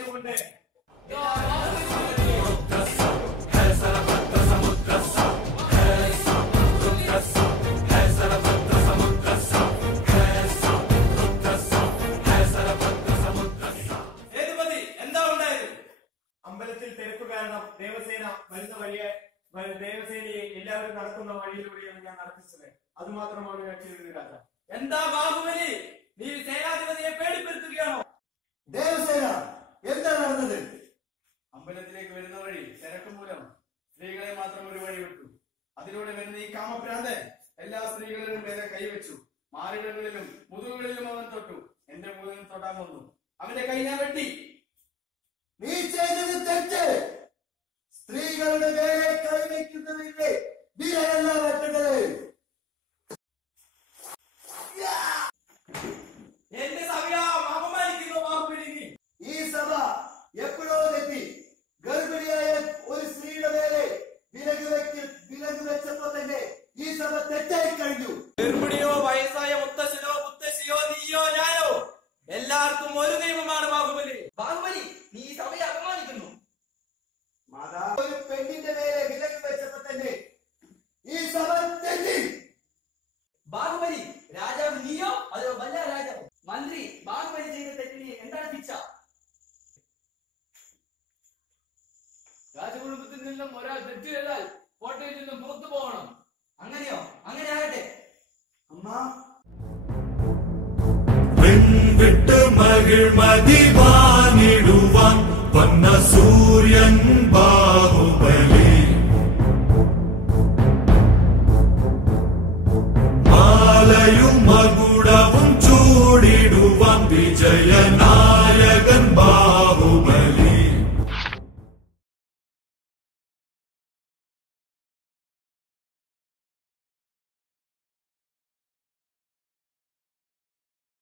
സമയമായതുകൊണ്ട് സേതുപതി എന്താ ഉണ്ടായത്? അമ്പലത്തിൽ തിരക്ക് കാരണം ദേവസേന വരുന്ന വഴിയെ ദേവസേനയെ എല്ലാവരും നടക്കുന്ന വഴിയിലൂടെയാണ് ഞാൻ നടത്തിച്ചത്. അതുമാത്രമാണ് ഞാൻ ചെയ്തിട്ടില്ലാത്ത എന്താ ബാഹുബലി? നീ സേനാധിപതിയെ പേടിപ്പെടുത്തുകയാണോ ദേവസേന എന്താ നടന്നത് അമ്പലത്തിലേക്ക് വരുന്ന വഴി തിരക്ക് മൂലം സ്ത്രീകളെ മാത്രം ഒരു വഴി വിട്ടു കാമഭ്രാന്ത് എല്ലാ സ്ത്രീകളിലും നേരെ കൈവച്ചു. മാറിടങ്ങളിലും മുതുകുകളിലും അവൻ തൊട്ടു. എന്റെ മുതുകിൽ തൊട്ടാൻ വന്നു. അവന്റെ കൈ ഞാൻ വെട്ടി. നീ ചെയ്തത് തെറ്റ് സ്ത്രീകളുടെ മേലെ കൈവയ്ക്കുന്നതിന്റെ വിലയല്ല വെട്ടേണ്ടത് എന്റെ സഭയാ അപമാനിക്കുന്നു ബാഹുബലി നീ. ഈ സഭ എപ്പോഴോ തെറ്റി ഗർഭിണിയായ ഒരു സ്ത്രീയുടെ മേലെ വിലക് വെച്ച് വിലക് വെച്ചപ്പോ തന്നെ ഈ സഭ തെറ്റായി കഴിഞ്ഞു ഗർഭിണിയോ വയസ്സായ മുത്തശ്ശനോ മുത്തശ്ശിയോ നീയോ ഞാനോ എല്ലാവർക്കും ഒരു നിയമമാണ് ബാഹുബലി. ബാഹുബലി നീ ഈ സഭയെ അപമാനിക്കുന്നു. മാതാ ഒരു പെണ്ണിന്റെ മേലെ വിലക്ക് വെച്ചപ്പോ തന്നെ ഈ സഭ തെറ്റി. ബാഹുബലി രാജാവ് നീയോ അതോ വല്ല രാജാവ്? മന്ത്രി ബാഹുബലി ചെയ്ത തെറ്റിന് എന്താണ് പിച്ച രാജകുടുംബത്തിൽ നിന്നും ഒരാൾ തെറ്റ് ചെയ്താൽ കോട്ടയിൽ നിന്നും പുറത്തു പോകണം. விட்டு மகிழ் மதிவானிடுவான் பன்ன சூரியன் பாகுபலி. மாலையும் மகுடவும் சூடிடுவான். விஜயநாயக